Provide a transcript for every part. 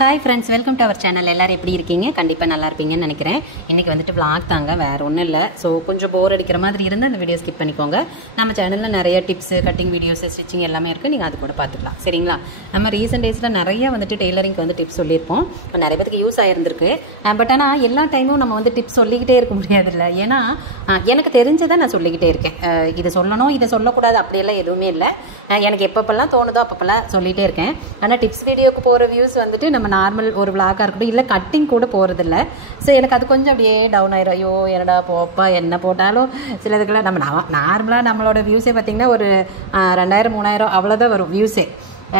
Hi friends, welcome to our channel. எல்லோரும் எப்படி இருக்கீங்க? கண்டிப்பாக நல்லா இருப்பீங்கன்னு நினைக்கிறேன். இன்றைக்கி வந்துட்டு vlog தாங்க, வேறு ஒன்றும் இல்லை. ஸோ கொஞ்சம் போர் அடிக்கிற மாதிரி இருந்து அந்த வீடியோ ஸ்கிப் பண்ணிக்கோங்க. நம்ம சேனலில் நிறைய டிப்ஸு, கட்டிங் வீடியோஸ், ஸ்டிச்சிங் எல்லாமே இருக்குது. நீங்கள் அது கூட பார்த்துக்கலாம், சரிங்களா? நம்ம ரீசெண்ட் டேஸில் நிறைய வந்துட்டு டெய்லரிங்க்கு வந்து டிப்ஸ் சொல்லியிருப்போம். நிறைய பேருக்கு யூஸ் ஆகிருந்திருக்கு. பட் ஆனால் எல்லா டைமும் நம்ம வந்து டிப்ஸ் சொல்லிக்கிட்டே இருக்க முடியாதுல்ல. ஏன்னா எனக்கு தெரிஞ்சதை நான் சொல்லிக்கிட்டே இருக்கேன். இதை சொல்லணும், இதை சொல்லக்கூடாது அப்படியெல்லாம் எதுவுமே இல்லை. எனக்கு எப்பப்பெல்லாம் தோணுதோ அப்பப்பெல்லாம் சொல்லிகிட்டே இருக்கேன். ஆனால் டிப்ஸ் வீடியோக்கு போகிற வியூஸ் வந்துட்டு நம்ம நார்மல் ஒரு விளாகாக இருக்கட்டும், இல்லை கட்டிங் கூட போகிறதில்ல. ஸோ எனக்கு அது கொஞ்சம் அப்படியே டவுன் ஆயிரும். ஐயோ என்னடா போப்பா, என்ன போட்டாலும் சிலதுக்கெல்லாம் நம்ம நார்மலாக நம்மளோட வியூஸே பார்த்திங்கன்னா ஒரு 2000 3000 அவ்வளோதான் வரும் வியூஸே.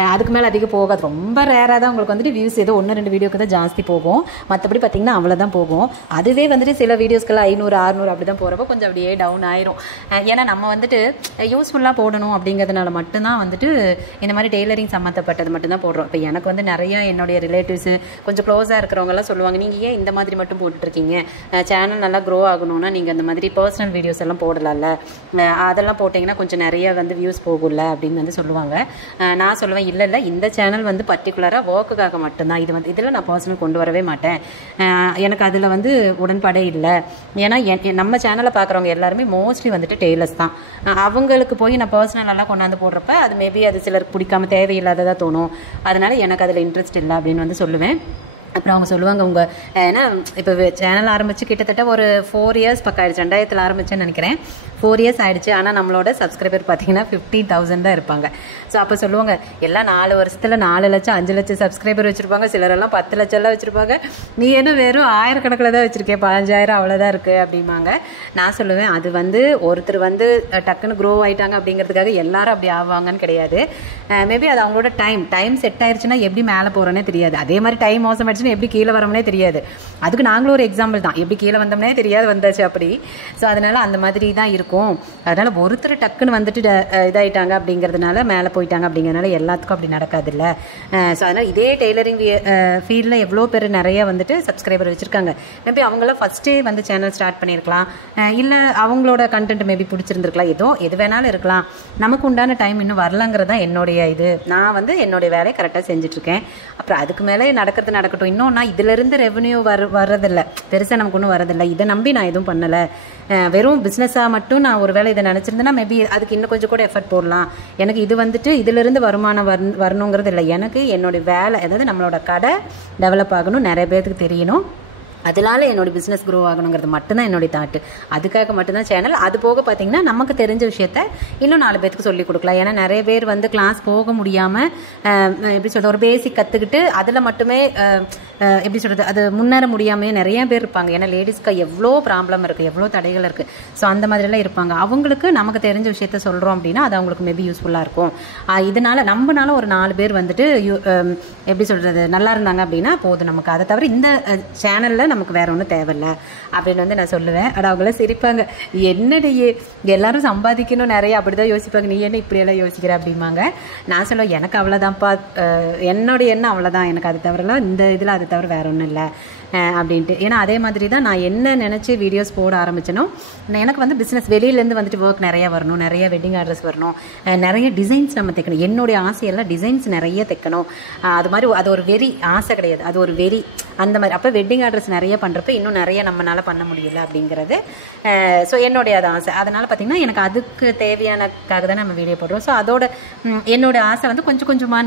அதுக்கு மேலே அதிகம் போகாது. ரொம்ப ரேராக தான் உங்களுக்கு வந்துட்டு வியூஸ் ஏதோ 1-2 வீடியோக்கு தான் ஜாஸ்தி போகும். மற்றபடி பார்த்திங்கன்னா அவ்வளோதான் போகும். அதுவே வந்துட்டு சில வீடியோஸ்க்கெல்லாம் 500 600 அப்படி தான் போகிறப்போ கொஞ்சம் அப்படியே டவுன் ஆயிரும். ஏன்னா நம்ம வந்துட்டு யூஸ்ஃபுல்லாக போடணும் அப்படிங்கிறதுனால மட்டும்தான் வந்துட்டு இந்த மாதிரி டெய்லரிங் சம்மந்தப்பட்டது மட்டும்தான் போடுறோம். இப்போ எனக்கு வந்து நிறைய என்னுடைய ரிலேட்டிவ்ஸு கொஞ்சம் க்ளோஸாக இருக்கிறவங்கலாம் சொல்லுவாங்க, நீங்கள் ஏன் இந்த மாதிரி மட்டும் போட்டுட்ருக்கீங்க? சேனல் நல்லா க்ரோ ஆகணும்னா நீங்கள் அந்த மாதிரி பர்சனல் வீடியோஸ் எல்லாம் போடலாம்ல, அதெல்லாம் போட்டிங்கன்னா கொஞ்சம் நிறைய வந்து வியூஸ் போகும்ல அப்படின்னு வந்து சொல்லுவாங்க. நான் சொல்லுவேன், இல்லை இந்த சேனல் வந்து பர்டிகுலராக ஒர்க்குக்காக மட்டும்தான். இது வந்து இதில் நான் பர்சனல் கொண்டு வரவே மாட்டேன். எனக்கு அதில் வந்து உடன்பாடே இல்லை. ஏன்னா நம்ம சேனலை பார்க்குறவங்க எல்லாருமே மோஸ்ட்லி வந்துட்டு டெய்லர்ஸ் தான். அவங்களுக்கு போய் நான் பர்சனலெல்லாம் கொண்டாந்து போடுறப்ப அது மேபி அது சிலருக்கு பிடிக்காம தேவையில்லாததாக தோணும். அதனால் எனக்கு அதில் இன்ட்ரெஸ்ட் இல்லை அப்படின்னு வந்து சொல்லுவேன். அப்புறம் அவங்க சொல்லுவாங்க, உங்கள் ஏன்னா இப்போ சேனல் ஆரம்பித்து கிட்டத்தட்ட ஒரு 4 years பக்கம் ஆயிடுச்சு. 2000 ஆரம்பிச்சேன்னு நினைக்கிறேன். 4 years ஆகிடுச்சு. ஆனால் நம்மளோட சப்ஸ்கிரைபர் பார்த்தீங்கன்னா 15,000 தான் இருப்பாங்க. ஸோ அப்போ சொல்லுவாங்க, எல்லாம் 4 வருஷத்தில் 4 லட்சம் 5 லட்சம் சப்ஸ்கிரைபர் வச்சுருப்பாங்க. சிலரெல்லாம் 10 லட்சம்லாம் வச்சுருப்பாங்க. நீ என்ன வெறும் 1000 கணக்கில் தான் வச்சுருக்கேன், 15,000 அவ்வளோதான் இருக்குது அப்படிம்பாங்க. நான் சொல்லுவேன், அது வந்து ஒருத்தர் வந்து டக்குன்னு க்ரோ ஆகிட்டாங்க அப்படிங்கிறதுக்காக எல்லாரும் அப்படி ஆவாங்கன்னு கிடையாது. மேபி அது அவங்களோட டைம் செட் ஆயிடுச்சுன்னா எப்படி மேலே போகிறோன்னே தெரியாது. அதே மாதிரி டைம் மோசம் எப்படி கீழே வரோம்னே தெரியாது. அதுக்கு நாங்களும் ஒரு எக்ஸாம்பிள் தான். எப்படி கீழே வந்தோம்னே தெரியாது, வந்தாச்சு அப்படி. ஸோ அதனால அந்த மாதிரி தான் இருக்கும். அதனால ஒருத்தர் டக்குன்னு வந்துட்டு இதாயிட்டாங்க அப்படிங்கிறதுனால மேலே போயிட்டாங்க அப்படிங்கிறதுனால எல்லாத்துக்கும் அப்படி நடக்காது இல்லை. ஸோ அதனால் இதே டெய்லரிங் ஃபீல்டில் எவ்வளோ பேர் நிறைய வந்துட்டு சப்ஸ்கிரைபர் வச்சுருக்காங்க. மேபி அவங்களாம் ஃபஸ்ட்டே வந்து சேனல் ஸ்டார்ட் பண்ணியிருக்கலாம், இல்லை அவங்களோட கண்டென்ட் மேபி பிடிச்சிருந்துருக்கலாம், எது வேணாலும் இருக்கலாம். நமக்கு உண்டான டைம் இன்னும் வரலங்கிறது தான் என்னுடைய இது. நான் வந்து என்னுடைய வேலையை கரெக்டாக செஞ்சுட்ருக்கேன். அப்புறம் அதுக்கு மேலே நடக்கட்டும். இன்னும் நான் இதிலிருந்து ரெவன்யூ வரதில்லை, பெருசாக நமக்கு ஒன்றும் வரதில்லை. இதை நம்பி நான் எதுவும் பண்ணலை. வெறும் பிஸ்னஸாக மட்டும் நான் ஒரு வேளை இதை நினச்சிருந்தேன்னா மேபி அதுக்கு இன்னும் கொஞ்சம் கூட எஃபர்ட் போடலாம். எனக்கு இது வந்துட்டு இதிலிருந்து வருமானம் வரணுங்கிறது இல்லை. எனக்கு என்னுடைய வேலை, அதாவது நம்மளோட கடை டெவலப் ஆகணும், நிறைய பேருக்கு தெரியணும், அதனால என்னோடய பிஸ்னஸ் க்ரோ ஆகணுங்கிறது மட்டும்தான் என்னுடைய தாட்டு. அதுக்காக மட்டும்தான் சேனல். அது போக பார்த்திங்கன்னா நமக்கு தெரிஞ்ச விஷயத்த இன்னும் 4 பேருக்கு சொல்லிக் கொடுக்கலாம். ஏன்னா நிறைய பேர் வந்து கிளாஸ் போக முடியாமல் எப்படி சொல்கிறது, ஒரு பேசிக் கற்றுக்கிட்டு அதில் மட்டுமே எப்படி சொல்கிறது, அது முன்னேற முடியாமல் நிறைய பேர் இருப்பாங்க. ஏன்னா லேடிஸ்க்கு எவ்வளோ ப்ராப்ளம் இருக்குது, எவ்வளோ தடைகள் இருக்குது. ஸோ அந்த மாதிரிலாம் இருப்பாங்க. அவங்களுக்கு நமக்கு தெரிஞ்ச விஷயத்த சொல்கிறோம் அப்படின்னா அது அவங்களுக்கு மேபி யூஸ்ஃபுல்லாக இருக்கும். இதனால் நம்மனால ஒரு 4 பேர் வந்துட்டு எப்படி சொல்கிறது நல்லா இருந்தாங்க அப்படின்னா போதும் நமக்கு. அதை தவிர இந்த சேனலில் நமக்கு வேற ஒன்றும் தேவையில்லை அப்படின்னு வந்து நான் சொல்லுவேன். ஆனால் அவங்களாம் சிரிப்பாங்க, என்னடி எல்லாரும் சம்பாதிக்கணும் நிறைய அப்படிதான் யோசிப்பாங்க, நீ என்ன இப்படியெல்லாம் யோசிக்கிற அப்படிம்பாங்க. நான் சொல்லுவேன், எனக்கு அவ்வளோதான்ப்பா, என்னோடைய எண்ணம் அவ்வளோதான், எனக்கு அது தவிரலாம் இந்த இதில் அது தவிர வேற ஒன்றும் இல்லை அப்படின்ட்டு. ஏன்னா அதே மாதிரி தான் நான் என்ன நினச்சி வீடியோஸ் போட ஆரம்பிச்சேனோ, எனக்கு வந்து பிஸ்னஸ் வெளியிலேருந்து வந்துட்டு ஒர்க் நிறையா வரணும், நிறைய வெட்டிங் ஆர்டர்ஸ் வரணும், நிறைய டிசைன்ஸ் நம்ம தைக்கணும். என்னுடைய ஆசையெல்லாம் டிசைன்ஸ் நிறைய தைக்கணும். அது மாதிரி அது ஒரு வெறி, ஆசை கிடையாது, அது ஒரு வெறி அந்த மாதிரி. அப்போ வெட்டிங் ஆர்டர்ஸ் நிறைய பண்ணுறப்ப இன்னும் நிறைய நம்மளால் பண்ண முடியல அப்படிங்கிறது. ஸோ என்னுடைய அது ஆசை. அதனால் பார்த்திங்கன்னா எனக்கு அதுக்கு தேவையானக்காக தான் நம்ம வீடியோ போடுறோம். ஸோ அதோட என்னோடய ஆசை வந்து கொஞ்சம் கொஞ்சமாக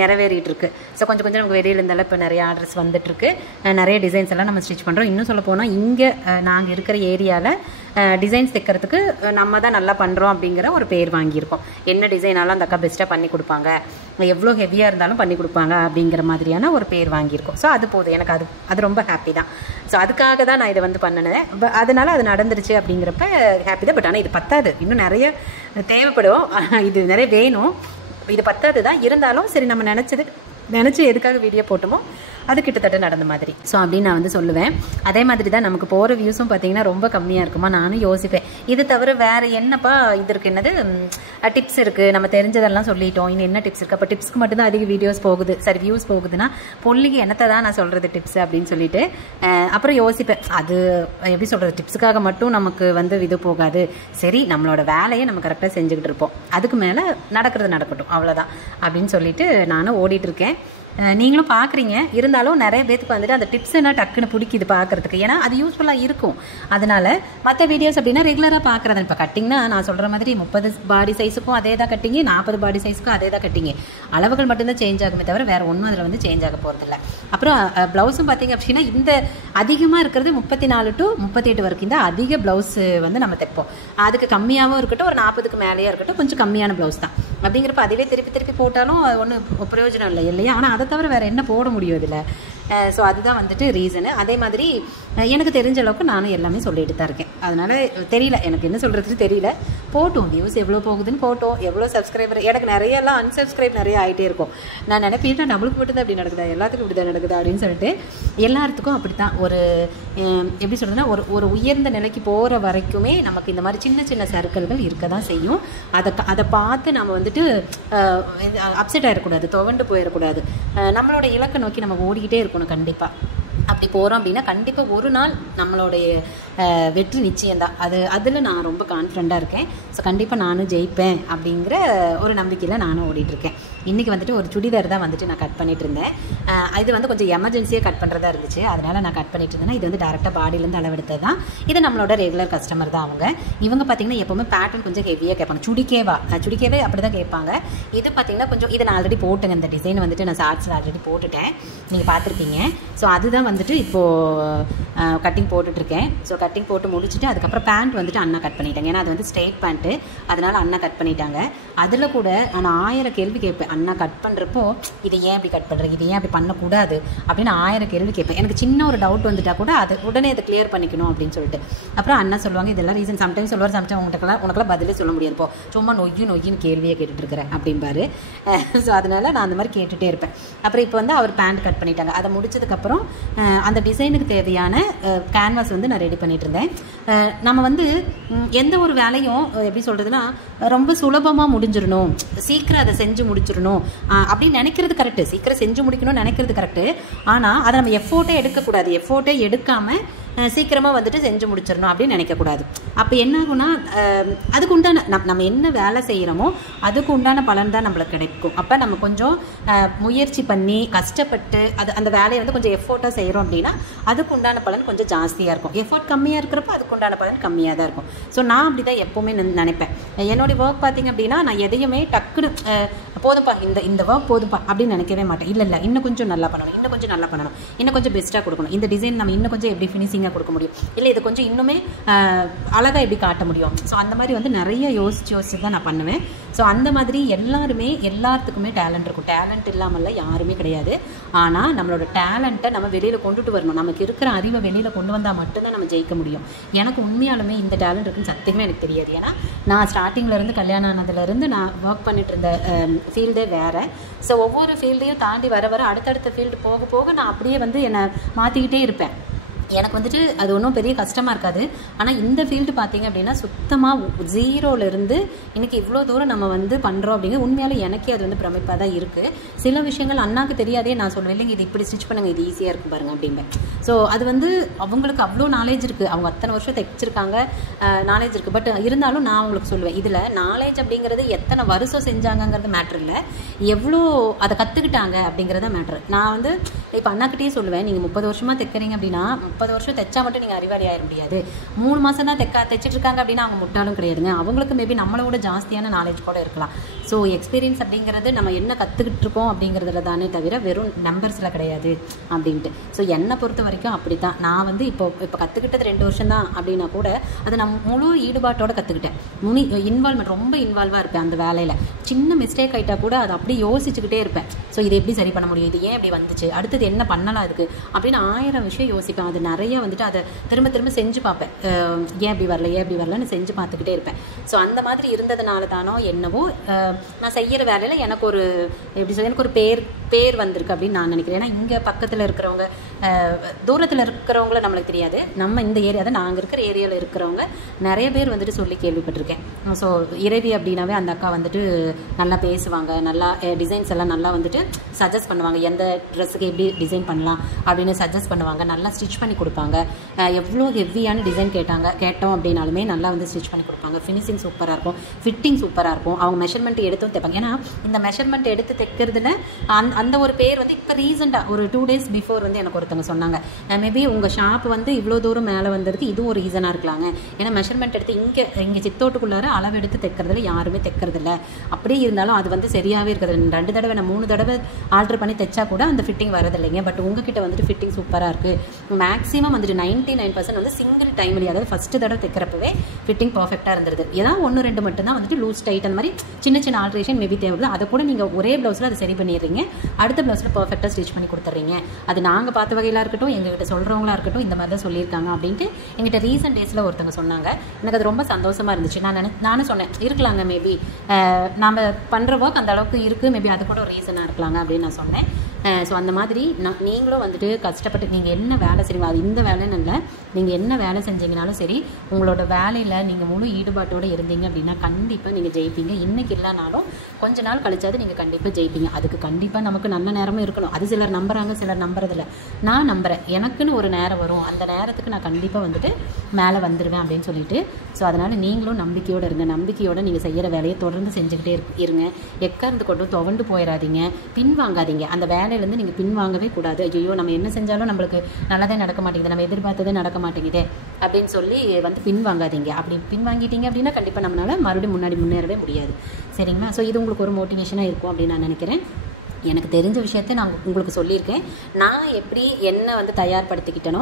நிறைவேறிட்டு இருக்கு. ஸோ கொஞ்சம் நமக்கு வெளியில் இருந்தாலும் இப்போ நிறைய ஆர்டர்ஸ் வந்துட்டுருக்கு, நிறைய டிசைன்ஸ் எல்லாம் நம்ம ஸ்டிச் பண்ணுறோம். இன்னும் சொல்ல போனால் இங்கே நாங்கள் இருக்கிற ஏரியாவில் டிசைன்ஸ் தைக்கிறதுக்கு நம்ம தான் நல்லா பண்ணுறோம் அப்படிங்கிற ஒரு பேர் வாங்கியிருக்கோம். என்ன டிசைனாலும் அந்த அக்கா பெஸ்ட்டாக பண்ணி கொடுப்பாங்க, எவ்வளோ ஹெவியாக இருந்தாலும் பண்ணி கொடுப்பாங்க அப்படிங்கிற மாதிரியான ஒரு பேர் வாங்கியிருக்கோம். ஸோ அது போதும் எனக்கு, அது ரொம்ப ஹாப்பி தான். ஸோ அதுக்காக தான் நான் இதை வந்து பண்ணினேன். அதனால் அது நடந்துருச்சு அப்படிங்கிறப்ப ஹாப்பி தான். பட் ஆனால் இது பத்தாது, இன்னும் நிறைய தேவைப்படும், இது நிறைய வேணும், இது பத்தாது தான். இருந்தாலும் சரி, நம்ம நினச்சி எதுக்காக வீடியோ போட்டோமோ அது கிட்டத்தட்ட நடந்த மாதிரி. ஸோ அப்படின்னு நான் வந்து சொல்லுவேன். அதே மாதிரி தான் நமக்கு போகிற வியூஸும் பார்த்தீங்கன்னா ரொம்ப கம்மியாக இருக்குமா. நானும் யோசிப்பேன், இது தவிர வேறு என்னப்பா இது இருக்குது, என்னது டிப்ஸ் இருக்குது, நம்ம தெரிஞ்சதெல்லாம் சொல்லிட்டோம், இன்னும் என்ன டிப்ஸ் இருக்குது. அப்போ டிப்ஸ்க்கு மட்டும்தான் அதிக வீடியோஸ் போகுது, சரி வியூஸ் போகுதுன்னா பொல்லிக்கு என்னத்தை தான் நான் சொல்கிறது டிப்ஸ் அப்படின்னு சொல்லிட்டு அப்புறம் யோசிப்பேன். அது எப்படி சொல்கிறது, டிப்ஸுக்காக மட்டும் நமக்கு வந்து இது போகாது. சரி, நம்மளோட வேலையை நம்ம கரெக்டாக செஞ்சுக்கிட்டு இருப்போம், அதுக்கு மேலே நடக்கிறது நடக்கட்டும், அவ்வளோதான் அப்படின்னு சொல்லிட்டு நானும் ஓடிட்டுருக்கேன். நீங்களும் பார்க்குறீங்க. இருந்தாலும் நிறைய பேத்துக்கு வந்துட்டு அந்த டிப்ஸ் என்ன டக்குன்னு பிடிக்குது பார்க்குறதுக்கு. ஏன்னா அது யூஸ்ஃபுல்லாக இருக்கும். அதனால் மற்ற வீடியோஸ் அப்படின்னா ரெகுலராக பார்க்குறது. இப்போ கட்டிங்னா நான் சொல்கிற மாதிரி 30 பாடி சைஸுக்கும் அதே தான் கட்டிங்க, 40 பாடி சைஸுக்கும் அதே தான் கட்டிங்க. அளவுகள் மட்டும்தான் சேஞ்ச் ஆகுமே தவிர வேறு ஒன்றும் அதில் வந்து சேஞ்ச் ஆக போகிறதில்ல. அப்புறம் ப்ளவுஸும் பார்த்திங்க அப்படின்னா இந்த அதிகமாக இருக்கிறது 34 to 38 வரைக்கும் தான் அதிக ப்ளவுஸு வந்து நம்ம தைப்போம். அதுக்கு கம்மியாகவும் இருக்கட்டும், ஒரு 40க்கு மேலேயே இருக்கட்டும், கொஞ்சம் கம்மியான ப்ளவுஸ் தான். அப்படிங்கிறப்ப அதுவே திருப்பி போட்டாலும் அது ஒன்றும் பிரயோஜனம் இல்லை இல்லையா? ஆனால் அதை தவிர வேறு என்ன போட முடியும் இதில்? ஸோ அதுதான் வந்துட்டு ரீசனு. அதே மாதிரி எனக்கு தெரிஞ்ச அளவுக்கு நானும் எல்லாமே சொல்லிட்டு தான் இருக்கேன். அதனால் தெரியல, எனக்கு என்ன சொல்கிறதுன்னு தெரியல. போட்டோம், வியூஸ் எவ்வளோ போகுதுன்னு போட்டோம், எவ்வளோ சப்ஸ்கிரைபர். எனக்கு நிறையெல்லாம் அன்சப்ஸ்கிரைப் நிறைய ஆகிட்டே இருக்கும். நான் நினைப்பேன் நம்மளுக்கு மட்டும் தான் அப்படி நடக்குதா, எல்லாத்துக்கும் இப்படி தான் நடக்குதா அப்படின்னு சொல்லிட்டு. எல்லாத்துக்கும் அப்படி தான். ஒரு எப்படி சொல்கிறதுனா ஒரு உயர்ந்த நிலைக்கு போகிற வரைக்குமே நமக்கு இந்த மாதிரி சின்ன சின்ன சர்க்கிள்கள் இருக்க தான் செய்யும். அதை பார்த்து நம்ம வந்துட்டு அப்செட் ஆகிடக்கூடாது, துவண்டு போயிடக்கூடாது. நம்மளோட இலக்கை நோக்கி நம்ம ஓடிக்கிட்டே இருக்கணும். கண்டிப்பாக அப்படி போகிறோம் அப்படின்னா கண்டிப்பாக ஒரு நாள் நம்மளுடைய வெற்றி நிச்சயம்தான். அதில் நான் ரொம்ப கான்ஃபிடண்ட்டாக இருக்கேன். ஸோ கண்டிப்பாக நானும் ஜெயிப்பேன் அப்படிங்கிற ஒரு நம்பிக்கையில் நானும் ஓடிட்டுருக்கேன். இன்றைக்கி வந்துட்டு ஒரு சுடிதார் தான் வந்துட்டு நான் கட் பண்ணிகிட்டு இருந்தேன். இது வந்து கொஞ்சம் எமர்ஜென்சியாக கட் பண்ணுறதா இருந்துச்சு. அதனால் நான் கட் பண்ணிட்டு இருந்தேன்னா இது வந்து டேரெக்டாக பாடியிலேருந்து அளவெடுத்தது தான். இது நம்மளோட ரெகுலர் கஸ்டமர் தான் அவங்க. இவங்க பார்த்திங்கன்னா எப்போவுமே பேட்டர்ன் கொஞ்சம் ஹெவியாக கேட்பாங்க. சுடிக்கேவே அப்படி தான் கேட்பாங்க. இது பார்த்திங்கன்னா கொஞ்சம் இதை நான் ஆல்ரெடி போட்டுங்க. இந்த டிசைன் வந்துட்டு நான் ஷார்ட்ஸில் ஆல்ரெடி போட்டுட்டேன், நீங்கள் பார்த்துருக்கீங்க. ஸோ அதுதான் வந்துட்டு இப்போது கட்டிங் போட்டுட்ருக்கேன். ஸோ கட்டிங் போட்டு முடிச்சுட்டு அதுக்கப்புறம் பேண்ட் வந்துட்டு அண்ணா கட் பண்ணிட்டாங்க. ஏன்னா அது வந்து ஸ்ட்ரெயிட் பேண்ட்டு, அதனால் அண்ணா கட் பண்ணிட்டாங்க. அதில் கூட நான் 1000 கேள்வி கேட்பேன். அண்ணா கட் பண்ணுறப்போ இதை ஏன் இப்படி கட் பண்ணுறீங்க, இது ஏன் அப்படி பண்ணக்கூடாது அப்படின்னு 1000 கேள்வி கேட்பேன். எனக்கு சின்ன ஒரு டவுட் வந்துட்டால் கூட அது உடனே அதை கிளியர் பண்ணிக்கணும் அப்படின்னு சொல்லிட்டு. அப்புறம் அண்ணா சொல்லுவாங்க இதெல்லாம் ரீசன். சம்டைம்ஸ் சொல்லுவார், சம்டைம் உனக்கெல்லாம் பதிலே சொல்ல முடியாது, போ சும்மா நொய்யின்னு கேள்வியை கேட்டுட்ருக்கிறேன் அப்படின்பாரு. ஸோ அதனால் நான் அந்த மாதிரி கேட்டுகிட்டே இருப்பேன். அப்புறம் இப்போ வந்து அவர் பேண்ட் கட் பண்ணிட்டாங்க. அதை முடிச்சதுக்கப்புறம் அந்த டிசைனுக்கு தேவையான கேன்வாஸ் வந்து நான் ரெடி பண்ணிட்டு இருந்தேன். நம்ம வந்து எந்த ஒரு வேலையும் எப்படி சொல்கிறதுனா ரொம்ப சுலபமாக முடிஞ்சிடணும், சீக்கிரம் அதை செஞ்சு முடிச்சிடணும் அப்படின்னு நினைக்கிறது கரெக்டு. சீக்கிரம் செஞ்சு முடிக்கணும்னு நினைக்கிறது கரெக்டு. ஆனால் அதை நம்ம எஃபோர்ட்டே எடுக்கக்கூடாது. எஃபோர்ட்டே எடுக்காமல் சீக்கிரமாக வந்துட்டு செஞ்சு முடிச்சிடணும் அப்படின்னு நினைக்கக்கூடாது. அப்போ என்ன ஆகும்னா அதுக்கு உண்டான நம்ம என்ன வேலை செய்கிறோமோ அதுக்கு உண்டான பலன் தான் நம்மளுக்கு கிடைக்கும். அப்போ நம்ம கொஞ்சம் முயற்சி பண்ணி கஷ்டப்பட்டு அந்த வேலையை வந்து கொஞ்சம் எஃபோர்ட்டாக செய்கிறோம் அப்படின்னா அதுக்கு உண்டான பலன் கொஞ்சம் ஜாஸ்தியாக இருக்கும். எஃபோர்ட் கம்மியாக இருக்கிறப்போ அதுக்கு உண்டான பலன் கம்மியாக தான் இருக்கும். ஸோ நான் அப்படி தான் எப்போவுமே நினைப்பேன். என்னுடைய ஒர்க் பார்த்திங்க அப்படின்னா நான் எதையுமே டக்குன்னு போதும்ப்பா இந்த ஒர்க் போதும்ப்பா அப்படின்னு நினைக்கவே மாட்டேன். இல்லை இன்னும் கொஞ்சம் நல்லா பண்ணணும், இன்னும் கொஞ்சம் பெஸ்ட்டாக கொடுக்கணும், இந்த டிசைன் நம்ம இன்னும் கொஞ்சம் எப்படி ஃபினிஷிங்காக கொடுக்க முடியும், இல்லை இதை கொஞ்சம் இன்னுமே அழகாக எப்படி காட்ட முடியும். ஸோ அந்த மாதிரி வந்து நிறைய யோசிச்சு தான் நான் பண்ணுவேன். ஸோ அந்த மாதிரி எல்லாத்துக்குமே டேலண்ட் இருக்கும். டேலண்ட் இல்லாமல் யாருமே கிடையாது. ஆனால் நம்மளோட டேலண்ட்டை நம்ம வெளியில் கொண்டுட்டு வரணும். நமக்கு இருக்கிற அறிவை வெளியில் கொண்டு வந்தால் மட்டும்தான் நம்ம ஜெயிக்க முடியும். எனக்கு உண்மையாலுமே இந்த டேலண்ட் இருக்குன்னு சத்தியமாக எனக்கு தெரியாது. ஏன்னா நான் ஸ்டார்டிங்லேருந்து கல்யாணம் ஆனதுலேருந்து நான் ஒர்க் பண்ணிட்டு இருந்த ஃபீல்டே வேறு. ஸோ ஒவ்வொரு ஃபீல்டையும் தாண்டி வர அடுத்தடுத்த ஃபீல்டு போக நான் அப்படியே வந்து என்னை மாற்றிக்கிட்டே இருப்பேன். எனக்கு வந்துட்டு அது ஒன்றும் பெரிய கஷ்டமாக இருக்காது. ஆனால் இந்த ஃபீல்டு பார்த்திங்க அப்படின்னா சுத்தமாக ஜீரோலேருந்து இன்றைக்கி இவ்வளோ தூரம் நம்ம வந்து பண்ணுறோம் அப்படிங்கிற உண்மையாலும் எனக்கே அது வந்து பிரமிப்பாக தான் இருக்குது. சில விஷயங்கள் அண்ணாக்கு தெரியாதே நான் சொல்லுவேன், இல்லைங்க இது இப்படி ஸ்டிச் பண்ணுங்கள், இது ஈஸியாக இருக்கும் பாருங்கள் அப்படிம்பேன். ஸோ அது வந்து அவங்களுக்கு அவ்வளோ நாலேஜ் இருக்குது. அவங்க அத்தனை வருஷம் தைச்சிருக்காங்க, நாலேஜ் இருக்குது. பட் இருந்தாலும் நான் அவங்களுக்கு சொல்லுவேன், இதில் நாலேஜ் அப்படிங்கிறது எத்தனை வருஷம் செஞ்சாங்கங்கிறது மேட்ரு இல்லை, எவ்வளோ அதை கற்றுக்கிட்டாங்க அப்படிங்கிறத மேட்ரு. நான் வந்து இப்போ அண்ணாக்கிட்டே சொல்லுவேன், நீங்கள் 30 வருஷமாக தைக்கிறீங்க அப்படின்னா 30 வருஷம் தைச்சா மட்டும் நீங்கள் அறிவாளி ஆகிட முடியாது. 3 மாதம் தான் தைச்சிட்டு இருக்காங்க அப்படின்னா அவங்க முட்டாலும் கிடையாதுங்க. அவங்களுக்கு மேபி நம்மளோட ஜாஸ்தியான நாலேஜ் கூட இருக்கலாம். ஸோ எக்ஸ்பீரியன்ஸ் அப்படிங்கிறது நம்ம என்ன கற்றுக்கிட்டு இருக்கோம் அப்படிங்கிறதுல தானே தவிர வெறும் நம்பர்ஸில் கிடையாது அப்படின்ட்டு. ஸோ என்னை பொறுத்த வரைக்கும் அப்படி தான். நான் வந்து இப்போ கற்றுக்கிட்டது 2 வருஷம் தான் அப்படின்னா கூட அதை நான் முழு ஈடுபாட்டோடு கற்றுக்கிட்டேன். ரொம்ப இன்வால்வாக இருப்பேன் அந்த வேலையில். சின்ன மிஸ்டேக் ஆகிட்டா கூட அதை அப்படியே யோசிச்சுக்கிட்டே இருப்பேன். ஸோ இதை எப்படி சரி பண்ண முடியும், இது ஏன் இப்படி வந்துச்சு, அடுத்தது என்ன பண்ணலாம் அதுக்கு அப்படின்னு 1000 விஷயம் யோசிப்பேன். அது நிறைய வந்துட்டு அதை திரும்ப செஞ்சு பார்ப்பேன். ஏன் இப்படி வரலன்னு செஞ்சு பார்த்துக்கிட்டே இருப்பேன். ஸோ அந்த மாதிரி இருந்ததுனால தானோ என்னவோ நான் செய்கிற வேலையில் எனக்கு ஒரு எனக்கு ஒரு பேர் வந்திருக்கு அப்படின்னு நான் நினைக்கிறேன். ஏன்னா இங்கே பக்கத்தில் இருக்கிறவங்க, தூரத்தில் இருக்கிறவங்கள நம்மளுக்கு தெரியாது, நம்ம இந்த ஏரியா தான் நாங்கள் இருக்கிற ஏரியாவில் இருக்கிறவங்க நிறைய பேர் வந்துட்டு சொல்லி கேள்விப்பட்டிருக்கேன். ஸோ இறைவி அப்படின்னாவே அந்த அக்கா வந்துட்டு நல்லா பேசுவாங்க, நல்லா டிசைன்ஸ் எல்லாம் நல்லா வந்துட்டு சஜஸ்ட் பண்ணுவாங்க, எந்த ட்ரெஸ்ஸுக்கு எப்படி டிசைன் பண்ணலாம் அப்படின்னு சஜஸ்ட் பண்ணுவாங்க, நல்லா ஸ்டிச் பண்ணி கொடுப்பாங்க. எவ்வளோ ஹெவியான டிசைன் கேட்டோம் அப்படின்னாலுமே நல்லா வந்து ஸ்டிச் பண்ணி கொடுப்பாங்க. ஃபினிஷிங் சூப்பராக இருக்கும், ஃபிட்டிங் சூப்பராக இருக்கும். அவங்க மெஷர்மெண்ட் எடுத்தும் தைப்பாங்க. ஏன்னா இந்த மெஷர்மெண்ட் எடுத்து தைக்கிறதுல அந்த ஒரு பேர் வந்து இப்போ ரீசெண்டாக ஒரு 2 days பிஃபோர் வந்து எனக்கு ஒருத்தவங்க சொன்னாங்க, மேபி உங்கள் ஷாப் வந்து இவ்வளோ தூரம் மேலே வந்ததுக்கு இதுவும் ஒரு ரீசனாக இருக்கலாங்க. ஏன்னா மெஷர்மெண்ட் எடுத்து இங்கே சித்தோட்டுக்குள்ளார அளவு எடுத்து தைக்கிறதுல யாருமே தைக்கிறதில்ல. அப்படியே இருந்தாலும் அது வந்து சரியாகவே இருக்கிறது. 2 தடவை நான் 3 தடவை ஆல்ட்ரு பண்ணி தைச்சா கூட அந்த ஃபிட்டிங் வரதில்லைங்க. பட் உங்ககிட்ட வந்துட்டு ஃபிட்டிங் சூப்பராக இருக்குது. மேக்ஸிமம் வந்துட்டு 99% வந்து சிங்கிள் டைம்லேயே, அதாவது ஃபஸ்ட்டு தடவை தைக்கிறப்பவே ஃபிட்டிங் பர்ஃபெக்டாக இருந்தது. ஏதாவது 1-2 மட்டும் தான் வந்துட்டு லூஸ் டைட் அந்த மாதிரி சின்ன சின்ன ஆல்ட்ரேஷன் மேபி தேவைப்படுது. அதை கூட நீங்கள் ஒரே ப்ளவுஸில் அதை சரி பண்ணிடுறீங்க, அடுத்த ப்ளவுஸில் பர்ஃபெக்டாக ஸ்டிச் பண்ணி கொடுத்துட்றீங்க. அது நாங்கள் பார்த்த வகையிலாக இருக்கட்டும், எங்ககிட்ட சொல்கிறவங்களா இருக்கட்டும், இந்த மாதிரி தான் சொல்லியிருக்காங்க அப்படின்ட்டு எங்கிட்ட ரீசெண்ட் டேஸில் ஒருத்தவங்க சொன்னாங்க. எனக்கு அது ரொம்ப சந்தோஷமாக இருந்துச்சு. நானும் சொன்னேன், இருக்கலாங்க மேபி நாம் பண்ணுற ஒர்க் அந்த அளவுக்கு இருக்குது, மேபி அது கூட ஒரு ரீசனாக இருக்கலாங்க அப்படின்னு நான் சொன்னேன். ஸோ அந்த மாதிரி நீங்களும் வந்துட்டு கஷ்டப்பட்டு நீங்கள் என்ன வேலை செய்வீங்க, அது இந்த வேலைன்னு இல்லை, நீங்கள் என்ன வேலை செஞ்சீங்கனாலும் சரி, உங்களோட வேலையில் நீங்கள் முழு ஈடுபாட்டோடு இருந்தீங்க அப்படின்னா கண்டிப்பாக நீங்கள் ஜெயிப்பீங்க. இன்றைக்கி இல்லைனாலும் கொஞ்ச நாள் கழிச்சாது நீங்கள் கண்டிப்பாக ஜெயிப்பீங்க. அதுக்கு கண்டிப்பாக நமக்கு நல்ல நேரமும் இருக்கணும். அது சிலர் நம்புறாங்க, சிலர் நம்புறதில்ல. நான் நம்புகிறேன், எனக்குன்னு ஒரு நேரம் வரும், அந்த நேரத்துக்கு நான் கண்டிப்பாக வந்துட்டு மேலே வந்துடுவேன் அப்படின்னு சொல்லிட்டு. ஸோ அதனால் நீங்களும் நம்பிக்கையோடு இருங்க. நம்பிக்கையோடு நீங்கள் செய்கிற வேலையை தொடர்ந்து செஞ்சுக்கிட்டே இருங்க. எக்கருந்து கொண்டு துவண்டு போயிடாதீங்க, பின்வாங்காதீங்க. அந்த வேலையிலேருந்து நீங்கள் பின்வாங்கவே கூடாது. ஐயோ நம்ம என்ன செஞ்சாலும் நம்மளுக்கு நல்லதே நடக்க மாட்டேங்குது, நம்ம எதிர்பார்த்ததே நடக்க மாட்டேங்குது அப்படின்னு சொல்லி வந்து பின்வாங்காதீங்க. அப்படி பின்வாங்கிட்டீங்க அப்படின்னா கண்டிப்பாக நம்மளால் மறுபடியும் முன்னாடி முன்னேறவே முடியாது. சரிங்களா? ஸோ இது உங்களுக்கு ஒரு மோட்டிவேஷனாக இருக்கும் அப்படின்னு நான் நினைக்கிறேன். எனக்கு தெரிஞ்ச விஷயத்தை நான் உங்களுக்கு சொல்லியிருக்கேன். நான் எப்படி என்ன வந்து தயார்படுத்திக்கிட்டனோ,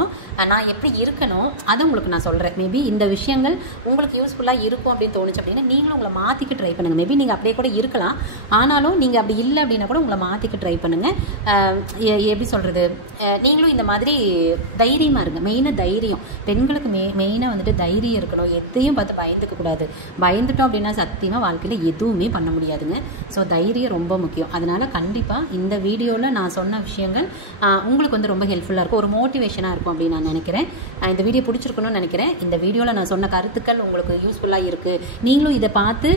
நான் எப்படி இருக்கணும் அதை உங்களுக்கு நான் சொல்கிறேன். மேபி இந்த விஷயங்கள் உங்களுக்கு யூஸ்ஃபுல்லாக இருக்கும் அப்படின்னு தோணுச்சு அப்படின்னா நீங்களும் உங்களை மாற்றிக்க ட்ரை பண்ணுங்கள். மேபி நீங்கள் அப்படியே கூட இருக்கலாம், ஆனாலும் நீங்கள் அப்படி இல்லை அப்படின்னா கூட உங்களை மாற்றிக்க ட்ரை பண்ணுங்கள். எப்படி சொல்கிறது, நீங்களும் இந்த மாதிரி தைரியமாக இருங்க. மெயினாக தைரியம், பெண்களுக்கு மெயினாக வந்துட்டு தைரியம் இருக்கணும். எதையும் பார்த்து பயந்துக்கக்கூடாது. பயந்துட்டோம் அப்படின்னா சத்தியமாக வாழ்க்கையில் எதுவுமே பண்ண முடியாதுங்க. ஸோ தைரியம் ரொம்ப முக்கியம். அதனால் கண்டிப்பாக இந்த வீடியோவில் நான் சொன்ன விஷயங்கள் உங்களுக்கு வந்து ரொம்ப ஹெல்ப்ஃபுல்லாக இருக்கும், ஒரு மோட்டிவேஷனாக இருக்கும் அப்படின்னு நான் நினைக்கிறேன். இந்த வீடியோ பிடிச்சிருக்கணும்னு நினைக்கிறேன். இந்த வீடியோவில் நான் சொன்ன கருத்துக்கள் உங்களுக்கு யூஸ்ஃபுல்லாக இருக்குது, நீங்களும் இதை பார்த்து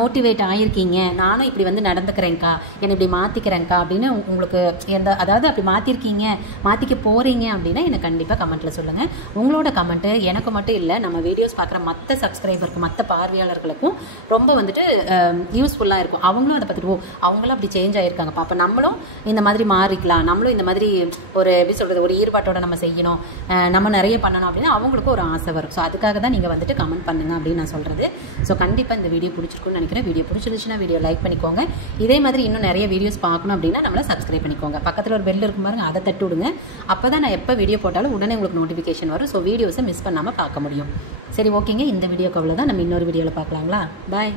மோட்டிவேட் ஆகியிருக்கீங்க, நானும் இப்படி வந்து நடந்துக்கிறேங்க்கா, என்னை இப்படி மாற்றிக்கிறேங்க்கா அப்படின்னு உங்களுக்கு அதாவது அப்படி மாற்றிருக்கீங்க, மாற்றிக்க போகிறீங்க அப்படின்னா எனக்கு கண்டிப்பாக கமெண்ட்டில் சொல்லுங்கள். உங்களோட கமெண்ட்டு எனக்கு மட்டும் இல்லை, நம்ம வீடியோஸ் பார்க்குற மற்ற சப்ஸ்கிரைபருக்கும் மற்ற பார்வையாளர்களுக்கும் ரொம்ப வந்துட்டு யூஸ்ஃபுல்லாக இருக்கும். அவங்களும் அதை பார்த்துட்டு அவங்களும் அப்படி சேஞ்ச் ஆகியிருக்காங்க, அப்போ நம்மளும் இந்த மாதிரி மாறிக்கலாம், நம்மளும் இந்த மாதிரி ஒரு எப்படி சொல்கிறது ஒரு ஈடுபாட்டோட நம்ம செய்யணும், நம்ம நிறைய பண்ணணும் அப்படின்னு அவங்களுக்கும் ஒரு ஆசை வரும். ஸோ அதுக்காக தான் நீங்கள் வந்துட்டு கமெண்ட் பண்ணுங்கள் அப்படின்னு நான் சொல்கிறது. ஸோ கண்டிப்பாக இந்த வீடியோ பிடிச்சிருக்குன்னு நினைக்கிறேன். வீடியோ பிடிச்சிருந்துச்சுன்னா வீடியோ லைக் பண்ணிக்கோங்க. இதே மாதிரி இன்னும் நிறைய வீடியோஸ் பார்க்கணும் அப்படின்னா நம்மளை சப்ஸ்கிரைப் பண்ணிக்கோங்க. பக்கத்தில் ஒரு பெல் இருக்கும் பாருங்க, அதை தட்டி விடுங்க. அப்போ தான் நான் எப்போ வீடியோ போட்டாலும் உடனே உங்களுக்கு நோட்டிஃபிகேஷன் வரும். ஸோ வீடியோஸை மிஸ் பண்ணாமல் பார்க்க முடியும். சரி, ஓகேங்க, இந்த வீடியோக்கு அவ்வளோதான். நம்ம இன்னொரு வீடியோவில் பார்க்கலாங்களா? பாய்.